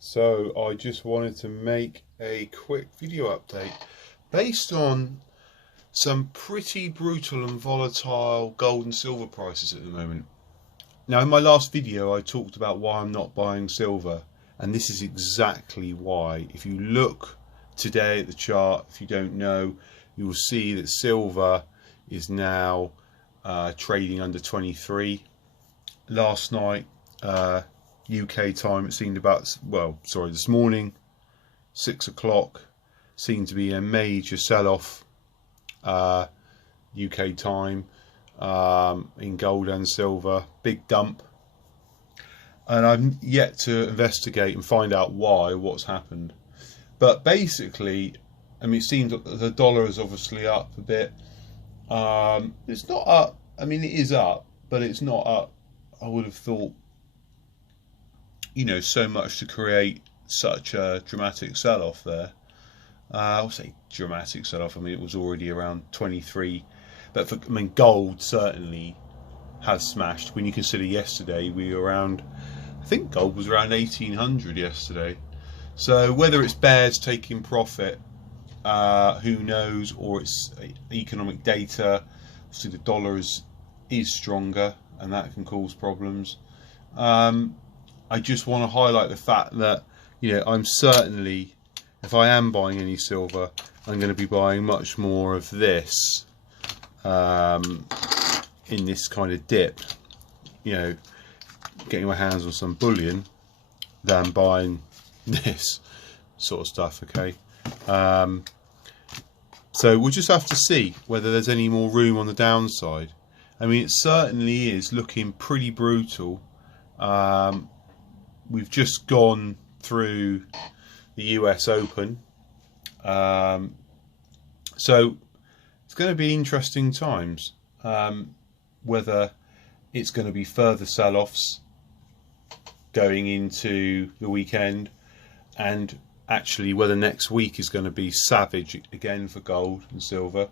So I just wanted to make a quick video update based on some pretty brutal and volatile gold and silver prices at the moment. Now, in my last video I talked about why I'm not buying silver, and this is exactly why. If you look today at the chart, if you don't know, you will see that silver is now trading under 23. Last night, UK time, it seemed this morning, 6 o'clock, seemed to be a major sell-off, UK time, in gold and silver, big dump. And I've yet to investigate and find out what's happened. But basically, I mean, it seems that the dollar is obviously up a bit. It's not up, I mean, it is up, but it's not up, I would have thought, so much to create such a dramatic sell-off there. I'll say dramatic sell-off. I mean, it was already around 23, but gold certainly has smashed. When you consider yesterday, we were around, I think gold was around 1800 yesterday. So whether it's bears taking profit, who knows, or it's economic data. Obviously, the dollar is stronger, and that can cause problems. I just want to highlight the fact that, I'm certainly, if I am buying any silver, I'm going to be buying much more of this in this kind of dip, getting my hands on some bullion than buying this sort of stuff, okay? So we'll just have to see whether there's any more room on the downside. I mean, it certainly is looking pretty brutal. We've just gone through the US Open, so it's going to be interesting times, whether it's going to be further sell-offs going into the weekend, and actually whether next week is going to be savage again for gold and silver,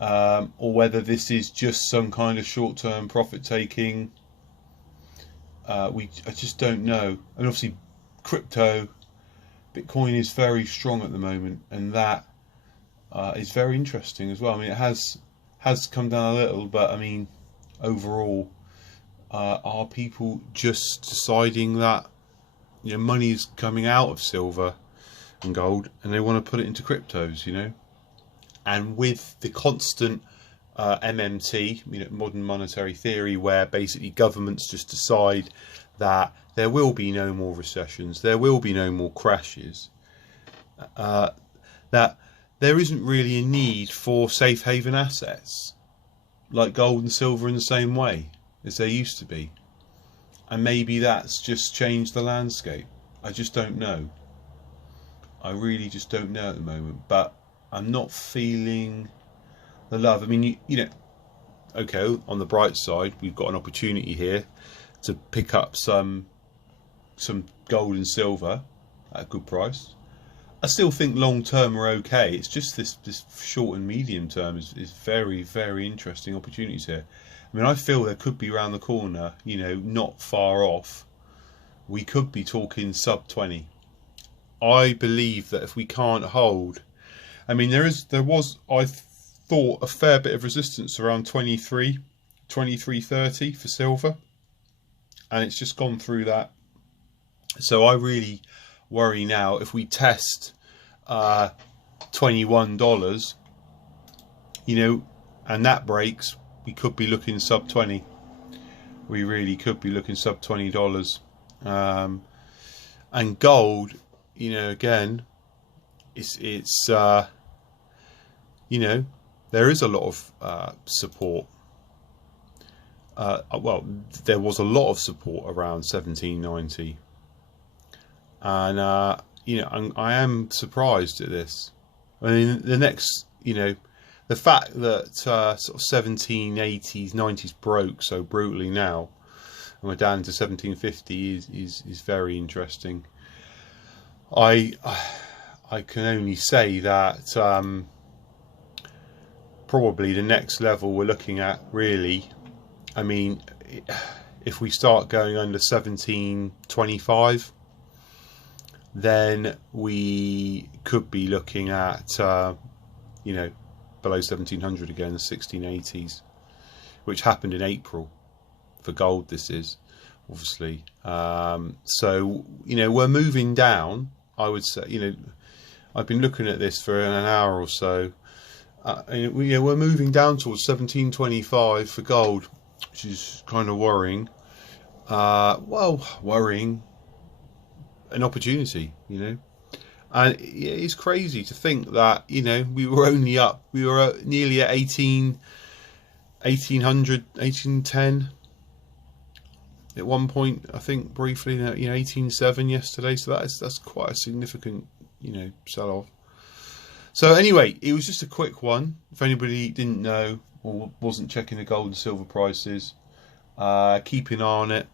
or whether this is just some kind of short-term profit taking. I just don't know. And obviously crypto, Bitcoin is very strong at the moment, and that is very interesting as well. I mean, it has come down a little, but I mean, overall, are people just deciding that money is coming out of silver and gold and they want to put it into cryptos, and with the constant MMT, modern monetary theory, where basically governments just decide that there will be no more recessions, there will be no more crashes, that there isn't really a need for safe haven assets like gold and silver in the same way as there used to be. And maybe that's just changed the landscape. I just don't know. I really just don't know at the moment, but I'm not feeling the love. I mean, okay, on the bright side, we've got an opportunity here to pick up some gold and silver at a good price. I still think long term are okay. It's just this short and medium term is very, very interesting opportunities here. I mean, I feel there could be around the corner, not far off, we could be talking sub 20. I believe that if we can't hold, I mean, there was, I thought, a fair bit of resistance around 23.30 for silver, and it's just gone through that. So I really worry now if we test $21, and that breaks, we could be looking sub 20. We really could be looking sub $20. And gold, again, it's there is a lot of support. Well, there was a lot of support around 1790, and I am surprised at this. I mean, the next, the fact that sort of 1780s, 90s broke so brutally now, and we're down to 1750 is very interesting. I can only say that probably the next level we're looking at, really, I mean, if we start going under 1725, then we could be looking at you know, below 1700 again, the 1680s, which happened in April for gold. This is obviously so, you know, we're moving down. I would say, you know, I've been looking at this for an hour or so. And, you know, we're moving down towards 1725 for gold, which is kind of worrying. Well, worrying, an opportunity, you know. And it's crazy to think that, you know, we were only up, we were nearly at 1800, 1810 at one point, I think, briefly, you know, 18.7 yesterday. So that's quite a significant, you know, sell off. So anyway, it was just a quick one. If anybody didn't know or wasn't checking the gold and silver prices, keep an eye on it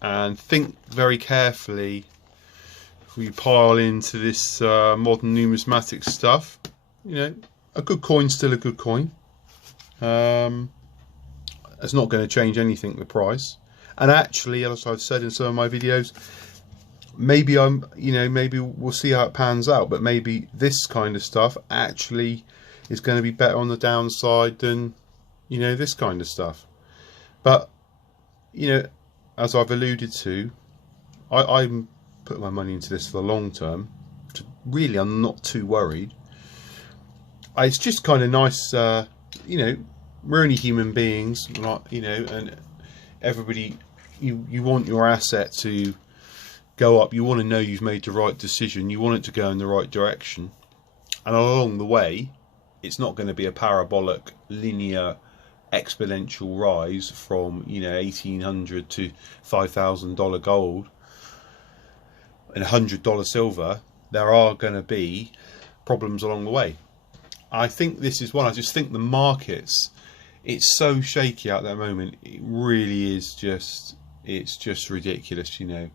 and think very carefully. If we pile into this modern numismatic stuff, you know, a good coin's still a good coin. It's not going to change anything, the price. And actually, as I've said in some of my videos, maybe maybe we'll see how it pans out, but maybe this kind of stuff actually is going to be better on the downside than, you know, this kind of stuff. But, you know, as I've alluded to, I'm putting my money into this for the long term. Really, I'm not too worried. It's just kind of nice, you know, we're only human beings, you know, and everybody, you want your asset to go up. You want to know you've made the right decision. You want it to go in the right direction. And along the way, it's not going to be a parabolic, linear, exponential rise from, you know, $1,800 to $5,000 gold and $100 silver. There are going to be problems along the way. I think this is one. I just think the markets, it's so shaky at that moment. It really is just, it's just ridiculous, you know.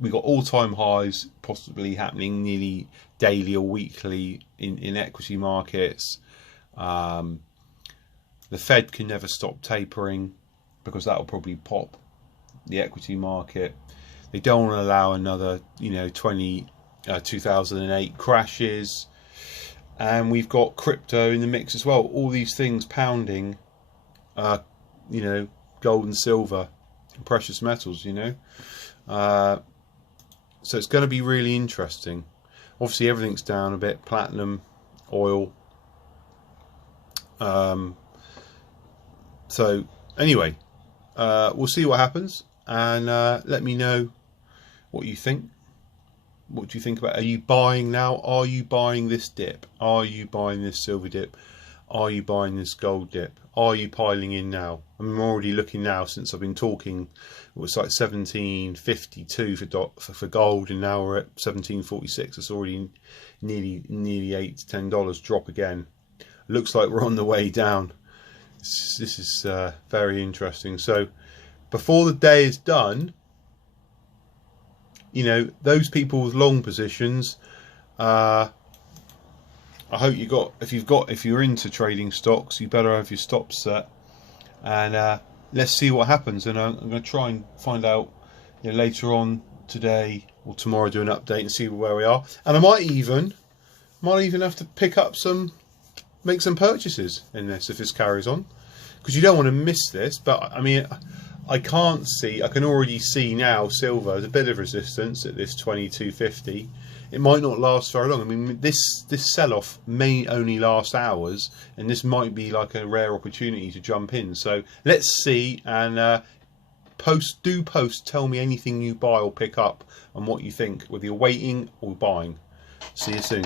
We got all-time highs possibly happening nearly daily or weekly in equity markets. The Fed can never stop tapering because that will probably pop the equity market. They don't want to allow another, you know, 2008 crashes. And we've got crypto in the mix as well. All these things pounding, you know, gold and silver, and precious metals, you know. So it's going to be really interesting. Obviously, everything's down a bit. Platinum, oil. So anyway, we'll see what happens, and let me know what you think. What do you think about? Are you buying now? Are you buying this dip? Are you buying this silver dip? Are you buying this gold dip? Are you piling in now? I'm already looking now, since I've been talking. It was like 17.52 for gold, and now we're at 17.46. It's already nearly $8 to $10 drop again. Looks like we're on the way down. This is very interesting. So before the day is done, you know, those people with long positions, I hope you got, if you're into trading stocks, you better have your stops set, and let's see what happens. And I'm going to try and find out, you know, later on today or tomorrow, do an update and see where we are. And I might even have to pick up make some purchases in this if this carries on, because you don't want to miss this. But I mean, I can already see now silver as a bit of resistance at this 22.50. It might not last very long. I mean, this sell-off may only last hours, and this might be like a rare opportunity to jump in. So let's see, and post, tell me anything you buy or pick up and what you think, whether you're waiting or buying. See you soon.